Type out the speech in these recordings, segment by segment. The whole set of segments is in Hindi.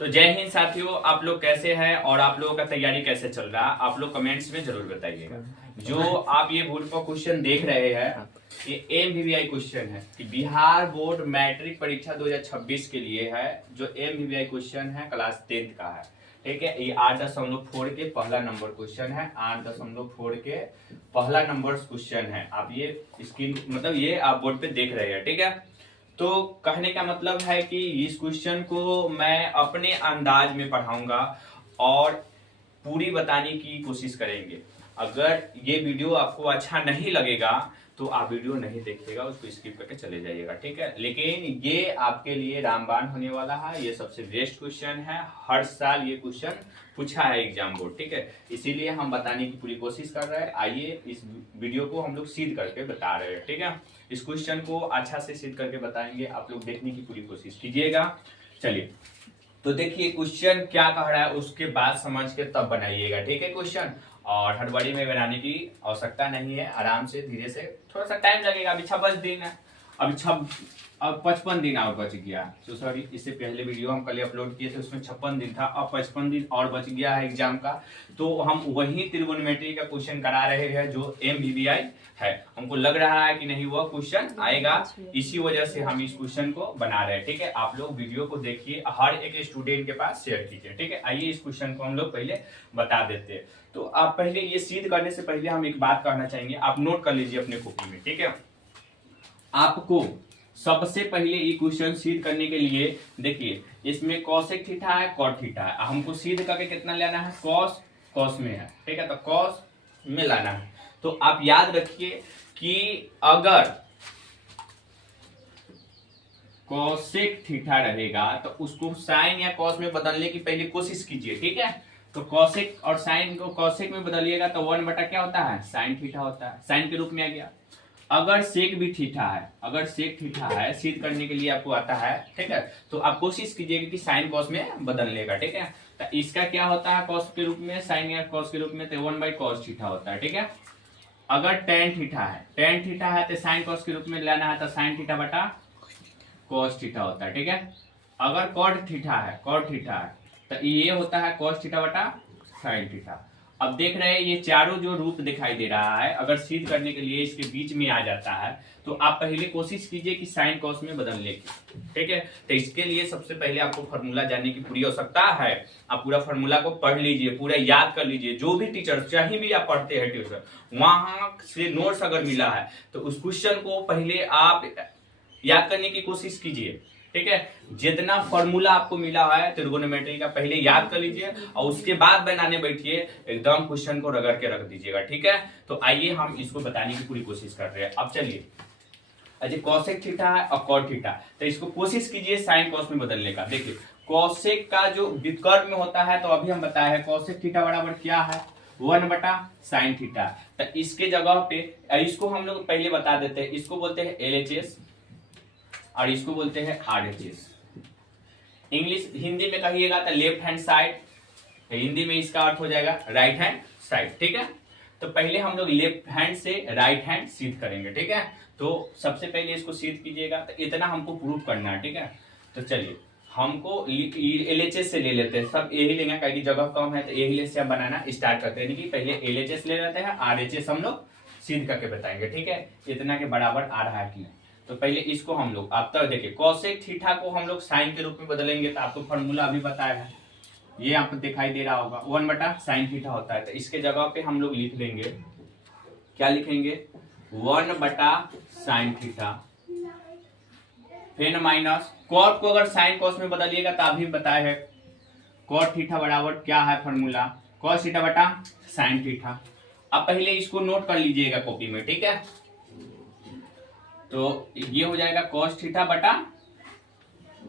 तो जय हिंद साथियों, आप लोग कैसे हैं और आप लोगों का तैयारी कैसे चल रहा है, आप लोग कमेंट्स में जरूर बताइएगा। जो आप ये बोर्ड पर क्वेश्चन देख रहे हैं, ये एमवीवीआई क्वेश्चन है कि बिहार बोर्ड मैट्रिक परीक्षा 2026 के लिए है। जो एमवीवीआई क्वेश्चन है क्लास 10th का है, ठीक है। ये 8.4 के पहला नंबर क्वेश्चन है, 8.4 के पहला नंबर क्वेश्चन है। आप ये स्क्रीन मतलब ये आप बोर्ड पे देख रहे हैं, ठीक है। तो कहने का मतलब है कि इस क्वेश्चन को मैं अपने अंदाज में पढ़ाऊंगा और पूरी बताने की कोशिश करेंगे। अगर ये वीडियो आपको अच्छा नहीं लगेगा तो आप वीडियो नहीं देखिएगा, उसको स्किप करके चले जाइएगा, ठीक है। लेकिन ये आपके लिए रामबाण होने वाला है, ये सबसे बेस्ट क्वेश्चन है। हर साल ये क्वेश्चन पूछा है एग्जाम बोर्ड, ठीक है। इसीलिए हम बताने की पूरी कोशिश कर रहे हैं। आइए इस वीडियो को हम लोग सिद्ध करके बता रहे हैं, ठीक है। इस क्वेश्चन को अच्छा से सिद्ध करके बताएंगे, आप लोग देखने की पूरी कोशिश कीजिएगा। चलिए तो देखिए क्वेश्चन क्या कह रहा है, उसके बाद समझ के तब बनाइएगा, ठीक है क्वेश्चन। और हड़बड़ी में बनाने की आवश्यकता नहीं है, आराम से धीरे से, थोड़ा सा टाइम लगेगा। अभी 26 दिन है, अब 55 दिन और बच गया। तो सॉरी, इससे पहले वीडियो हम कल अपलोड किए थे, उसमें 56 दिन था, अब 55 दिन और बच गया है एग्जाम का। तो हम वही त्रिगोनोमेट्री का क्वेश्चन करा रहे हैं जो एमवीवीआई है। हमको लग रहा है कि नहीं वह क्वेश्चन आएगा, इसी वजह से हम इस क्वेश्चन को बना रहे हैं, ठीक है। आप लोग वीडियो को देखिए, हर एक स्टूडेंट के पास शेयर कीजिए, ठीक है। आइए इस क्वेश्चन को हम लोग पहले बता देते हैं। तो आप पहले ये सिद्ध करने से पहले हम एक बात कहना चाहेंगे, आप नोट कर लीजिए अपने कॉपी में, ठीक है। आपको सबसे पहले ये क्वेश्चन सिद्ध करने के लिए देखिए, इसमें कॉसेक थीटा है, कॉट थीटा है। हमको सिद्ध करके कितना लेना है, कॉस, कॉस में है, ठीक है। तो कॉस में लाना है। तो आप याद रखिए कि अगर कॉसेक थीटा रहेगा तो उसको साइन या कॉस में बदलने की पहले कोशिश कीजिए, ठीक है। तो कॉसेक और साइन को कॉसेक में बदलिएगा तो 1 बटा क्या होता है, साइन थीटा होता है, साइन के रूप में आ गया। अगर सेक भी थीटा है, अगर सेक थीटा है, सिद्ध करने के लिए आपको आता है, ठीक है। तो आप कोशिश कीजिएगा कि साइन कॉस में बदलने का, ठीक है। तो इसका क्या होता है कॉस के रूप में, साइन या कॉस के रूप में, तो 1 बाई कॉस थीटा होता है, ठीक है। अगर टेन थीटा है, टेन थीटा है तो साइन कॉस के रूप में लेना है, तो साइन थीटा बटा कॉस थीटा होता है, ठीक है। अगर कॉट थीटा है, कॉट थीटा है, तो ये होता है कॉस थीटा बटा साइन थीटा। अब देख रहे हैं ये चारों जो रूप दिखाई दे रहा है, अगर सिद्ध करने के लिए इसके बीच में आ जाता है तो आप पहले कोशिश कीजिए कि साइन कॉस में बदलने की, ठीक है। तो इसके लिए सबसे पहले आपको फार्मूला जानने की पूरी आवश्यकता है। आप पूरा फार्मूला को पढ़ लीजिए, पूरा याद कर लीजिए। जो भी टीचर चाहे भी आप पढ़ते हैं ट्यूशन, वहां से नोट्स अगर मिला है तो उस क्वेश्चन को पहले आप याद करने की कोशिश कीजिए, ठीक है। जितना फॉर्मूला आपको मिला है त्रिगोनोमेट्री का पहले याद कर लीजिए और उसके बाद बनाने बैठिए, एकदम क्वेश्चन को रगड़ के रख दीजिएगा, ठीक है। तो आइए हम इसको बताने की पूरी कोशिश कर रहे हैं। अब चलिए, अच्छा कॉसेक थीटा है और कॉट थीटा, तो इसको कोशिश कीजिए साइन कॉस में बदलने का। देखिए कॉसेक का जो विकर्म में होता है, तो अभी हम बताए हैं कॉसेक थीटा बराबर क्या है, 1 बटा साइन थीटा। तो इसके जगह पे इसको हम लोग पहले बता देते हैं, इसको बोलते हैं LHS और इसको बोलते हैं RHS। इंग्लिश हिंदी में कहिएगा तो लेफ्ट हैंड साइड, हिंदी में इसका अर्थ हो जाएगा राइट हैंड साइड, ठीक है। तो पहले हम लोग लेफ्ट हैंड से राइट हैंड सिद्ध करेंगे, ठीक है। तो सबसे पहले इसको सिद्ध कीजिएगा, तो इतना हमको प्रूफ करना है, ठीक है। तो चलिए हमको LHS से ले लेते हैं, सब यही लेंगे क्योंकि जगह कम है, तो यही से हम बनाना स्टार्ट करते हैं। पहले LHS ले लेते हैं, RHS हम लोग सिद्ध करके बताएंगे, ठीक है। इतना के बराबर आ रहा है कि नहीं। तो पहले इसको हम लोग, आप तक देखिए कॉसेक थीटा को हम लोग साइन के रूप में बदलेंगे, तो आपको फॉर्मूला अभी बताया है, ये आपको दिखाई दे रहा होगा, 1 बटा साइन थीटा होता है। तो इसके जगह पे हम लोग लिख लेंगे, क्या लिखेंगे, 1 बटा साइन थीटा, फिर माइनस कॉट को अगर साइन कॉस में बदलिएगा तो अभी बताए है कॉट थीटा बराबर क्या है फॉर्मूला, कॉस थीटा बटा साइन थीटा। अब पहले इसको नोट कर लीजिएगा कॉपी में, ठीक है। तो ये हो जाएगा कॉस थीटा बटा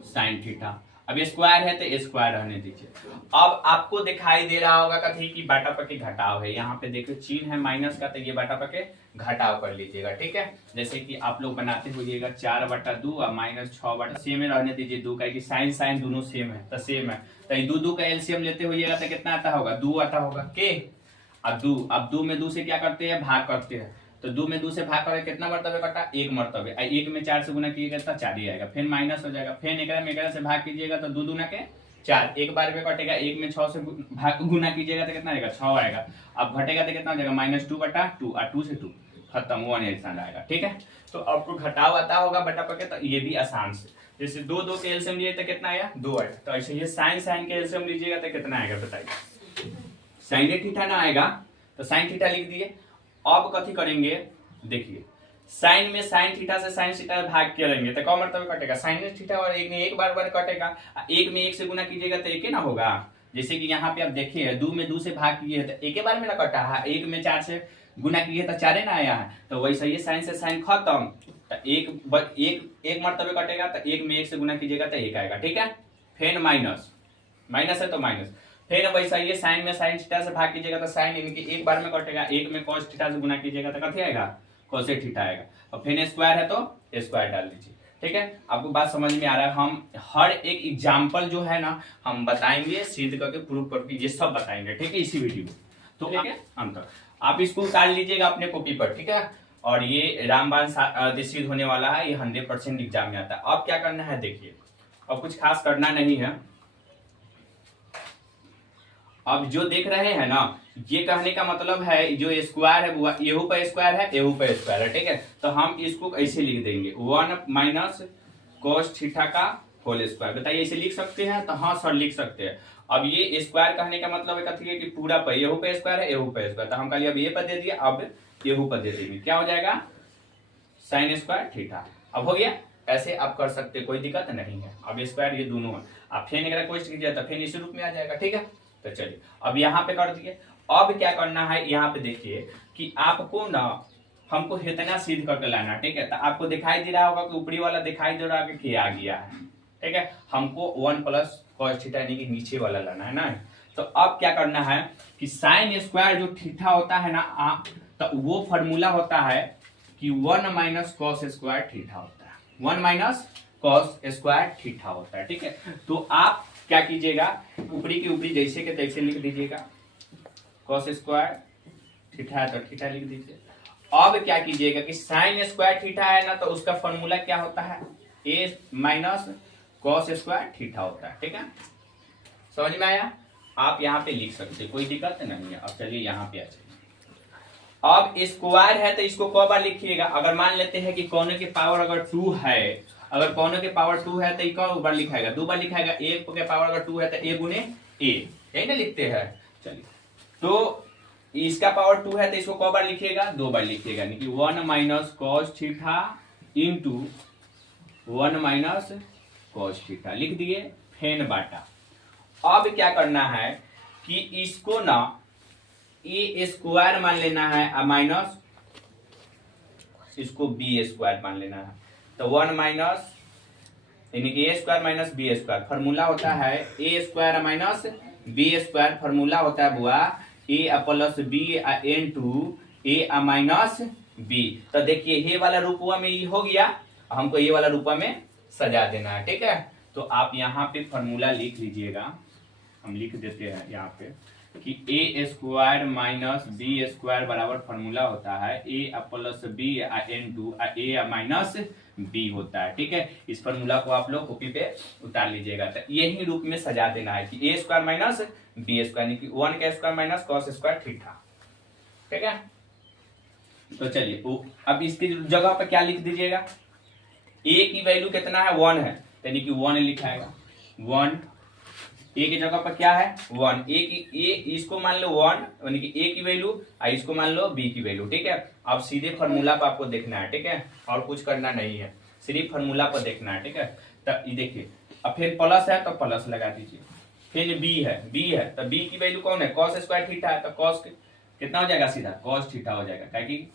साइन थीटा। अब ये स्क्वायर है तो स्क्वायर रहने दीजिए। अब आपको दिखाई दे रहा होगा कथी की बाटा पके घटाव है, यहाँ पे देखो चिन्ह है माइनस का, तो ये बाटा पके घटाव कर लीजिएगा, ठीक है। जैसे कि आप लोग बनाते होइएगा 4 बटा 2 और माइनस 6 बटा, सेम रहने दीजिए 2 का, कि साइन साइन दोनों सेम है, तो सेम है। तो ये 2 का एलसीएम लेते होइएगा तो कितना आता होगा, 2 आता होगा के। अब 2 में 2 से क्या करते हैं, भाग करते हैं, तो 2 में 2 से भाग करें कितना मरतबे कटा, 1 मरतबे। 1 में 4 से गुना कीजिएगा तो 4 ही आएगा, फिर माइनस हो जाएगा, फिर 11 में 11 से भाग कीजिएगा तो 2 दूना के 4 एक बार में कटेगा, एक में 6 से गुना कीजिएगा तो कितना आएगा 6 आएगा। अब घटेगा तो कितना हो जाएगा -2/2 और 2 से 2 खत्म, 1 आंसर आएगा। ठीक है, तो आपको घटाव आता होगा बटा पके, तो ये भी आसान से, जैसे 2 के एलसीएम लिए तो कितना आया 2 आएगा। तो ऐसे ये साइन के एलसीएम लीजिएगा तो कितना आएगा बताइए, साइन थीटा ना आएगा तो साइन थीटा लिख दिए। अब कथी करेंगे देखिए, साइन में साइन थीटा से साइन थीटा भाग करेंगे तो क्या मतलब कटेगा साइन थीटा, और एक में एक बार कटेगा, एक में एक से गुना कीजिएगा तो एक ही ना होगा। जैसे कि यहाँ पे आप देखिए 2 में 2 से भाग किए तो एक ही बार में ना कटा है, एक में 4 से गुना किए तो 4 ना आया है। तो वैसे ही साइन से साइन खत्म, तो एक मरतबे कटेगा, तो एक में एक से गुना कीजिएगा तो एक आएगा। ठीक है, फिर माइनस है तो माइनस, फिर वैसा ये साइन में साइन थीटा से भाग कीजिएगा तो साइन यानी कि एक बार में कटेगा, एक में कॉस थीटा से गुना कीजिएगा तो कथी आएगा कोसेक थीटा आएगा, और फिर स्क्वायर है तो स्क्वायर डाल दीजिए। ठीक है, आपको बात समझ में आ रहा है। हम हर एक एग्जाम्पल जो है ना हम बताएंगे, सिद्ध करके प्रूव करके ये सब बताएंगे। ठीक है, इसी वीडियो में। तो ठीक है, अंतर आप इसको उतार लीजिएगा अपने कॉपी पर। ठीक है, और ये रामबाण सिद्ध होने वाला है, ये 100% एग्जाम में आता है। अब क्या करना है देखिए, अब कुछ खास करना नहीं है। अब जो देख रहे हैं ना, ये कहने का मतलब है जो स्क्वायर है वो एहू पे स्क्वायर है, एहू पे स्क्वायर है। ठीक है, तो हम इसको ऐसे लिख देंगे 1 - cos थीटा का होल स्क्वायर। बताइए ऐसे लिख सकते हैं? तो हाँ सर लिख सकते हैं। अब ये स्क्वायर कहने का मतलब है कथी है कि पूरा पे एहू पे स्क्वायर है, एहू पे स्क्वायर, तो हम खाली अब ये पर दे दिया, अब एहू पर दे देंगे, क्या हो जाएगा साइन स्क्वायर थीटा। अब हो गया, ऐसे आप कर सकते, कोई दिक्कत नहीं है। अब स्क्वायर ये दोनों है, आप फिर अगर क्वेश्चन कीजिए तो फिर इसी रूप में आ जाएगा। ठीक है, तो चलिए अब यहाँ पे कर दिए। अब क्या करना है, यहाँ पे देखिए कि आपको ना हमको इतना सिद्ध करके लाना। ठीक है, तो आपको दिखाई दे रहा होगा कि ऊपरी वाला दिखाई दे रहा है कि आ गया है। ठीक है, हमको 1 + cos थीटा यानी कि नीचे वाला लाना है ना। तो अब क्या करना है कि साइन स्क्वायर जो थीटा होता है ना, तो वो फॉर्मूला होता है कि 1 - cos स्क्वायर थीटा होता है, 1 - cos स्क्वायर थीटा होता है। ठीक है, तो आप क्या कीजिएगा, ऊपरी की ऊपरी जैसे के तैसे लिख दीजिएगा, cos स्क्वायर थीटा है तो थीटा लिख दीजिए। अब क्या कीजिएगा कि साइन स्क्वायर थीटा है ना, तो उसका फॉर्मूला क्या होता है a - cos स्क्वायर थीटा होता है। ठीक है, समझ में आया? आप यहाँ पे लिख सकते, कोई दिक्कत नहीं है। अब चलिए यहाँ पे आ जाइए। अब स्क्वायर है तो इसको क बार लिखिएगा। अगर मान लेते हैं कि कोने की पावर अगर 2 है, अगर कोने के पावर 2 है तो ये कौन बार लिखाएगा 2 बार लिखाएगा। ए के पावर अगर 2 है तो a गुने a, यही ना लिखते हैं। चलिए, तो इसका पावर 2 है तो इसको क बार लिखिएगा 2 बार लिखिएगा, यानी कि 1 - cos theta into 1 - cos theta लिख दिए, फेन बाटा। अब क्या करना है कि इसको ना ए स्क्वायर मान लेना है और माइनस इसको बी स्क्वायर मान लेना है। तो 1 माइनस यानी कि A square minus B square, formula होता है A square minus B square, formula होता है बुआ A plus B into A minus B. तो देखिए ये वाला रूपवा में ये हो गया, हमको ये वाला रूपवा में सजा देना है। ठीक है, तो आप यहाँ पे फॉर्मूला लिख लीजिएगा, हम लिख देते हैं यहाँ पे कि A square minus B square बराबर फॉर्मूला होता है ए plus B into A minus B होता है। ठीक है, इस फॉर्मूला को आप लोग कॉपी पे उतार लीजिएगा। तो यही रूप में सजा देना है कि A square minus B square यानी कि 1 का square minus cos square theta. ठीक है, तो चलिए अब इसकी जगह पर क्या लिख दीजिएगा, ए की वैल्यू कितना है 1 है, यानी कि 1 लिखाएगा 1, ए की जगह पर क्या है 1, इसको मान लो 1 यानी कि ए की वैल्यू, इसको मान लो बी की वैल्यू। ठीक है, अब सीधे फॉर्मूला पर आपको देखना है। ठीक है, और कुछ करना नहीं है, सिर्फ फॉर्मूला पर देखना है। ठीक है, तो ये देखिए अब फिर प्लस है तो प्लस लगा दीजिए, फिर बी है तो बी की वैल्यू कौन है cos स्क्वायर थीटा है, तो cos कितना हो जाएगा सीधा cos थीटा हो जाएगा, क्या कि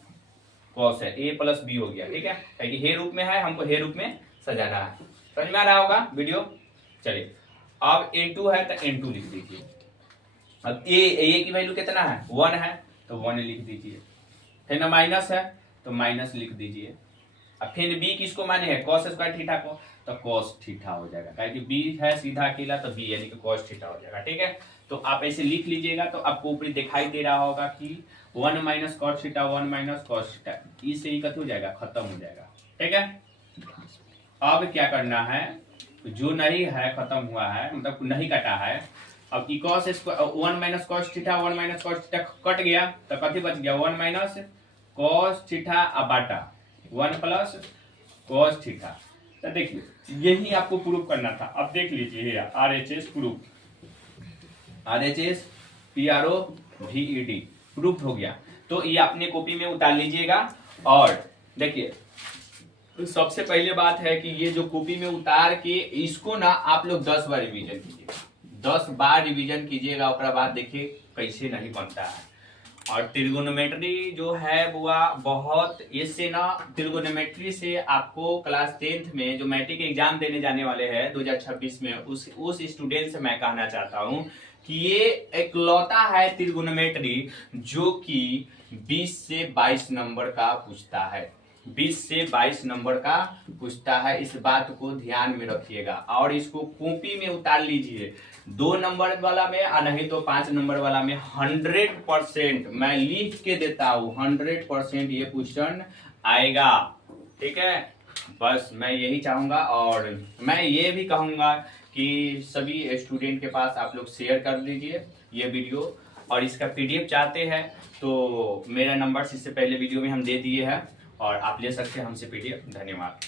cos है a प्लस बी हो गया। ठीक है, क्या कि हे रूप में है, हमको हे रूप में सजाना है। समझ में आ रहा होगा वीडियो? चलिए, अब n2 है तो n2 लिख दीजिए। अब a की वैल्यू कितना है 1 है तो 1 लिख दीजिए, फिर ना माइनस है तो माइनस लिख दीजिए। अब फिर b किसको माने हैं cos स्क्वायर थीटा को, तो cos थीटा हो जाएगा, क्या कि b है सीधा अकेला तो b यानी कि cos थीटा हो जाएगा। ठीक है, तो आप ऐसे लिख लीजिएगा, तो आपको ऊपर दिखाई दे रहा होगा कि 1 - cos थीटा 1 - cos थीटा, इससे ही कट हो जाएगा, खत्म हो जाएगा। ठीक है, अब क्या करना है जो नहीं है खत्म हुआ है, मतलब नहीं कटा है। अब E cos square 1 minus cos theta 1 minus cos theta cut गया तो कथी बच गया 1 माइनस कॉस थीटा बाटा 1 प्लस कॉस थीटा। तो देखिए यही आपको प्रूव करना था। अब देख लीजिए RHS proof, RHS PROVED proof हो गया। तो ये अपने कॉपी में उतार लीजिएगा। और देखिए सबसे पहले बात है कि ये जो कॉपी में उतार के इसको ना आप लोग 10 बार रिवीजन कीजिएगा, 10 बार रिवीजन कीजिएगा। उसके बाद देखिए कैसे नहीं बनता है। और त्रिगोनोमेट्री जो है वो बहुत, इससे ना त्रिगोनोमेट्री से आपको क्लास 10th में जो मैट्रिक एग्जाम देने जाने वाले हैं 2026 में, उस स्टूडेंट से मैं कहना चाहता हूं कि ये एकलौता है त्रिगोनोमेट्री जो कि 20 से 22 नंबर का पूछता है, 20 से 22 नंबर का पूछता है। इस बात को ध्यान में रखिएगा और इसको कॉपी में उतार लीजिए। 2 नंबर वाला में और नहीं तो 5 नंबर वाला में 100% मैं लिख के देता हूँ, 100% ये क्वेश्चन आएगा। ठीक है, बस मैं यही चाहूंगा। और मैं ये भी कहूंगा कि सभी स्टूडेंट के पास आप लोग शेयर कर दीजिए ये वीडियो। और इसका PDF चाहते हैं तो मेरा नंबर इससे पहले वीडियो में हम दे दिए हैं और आप ले सकते हैं हमसे PDF। धन्यवाद।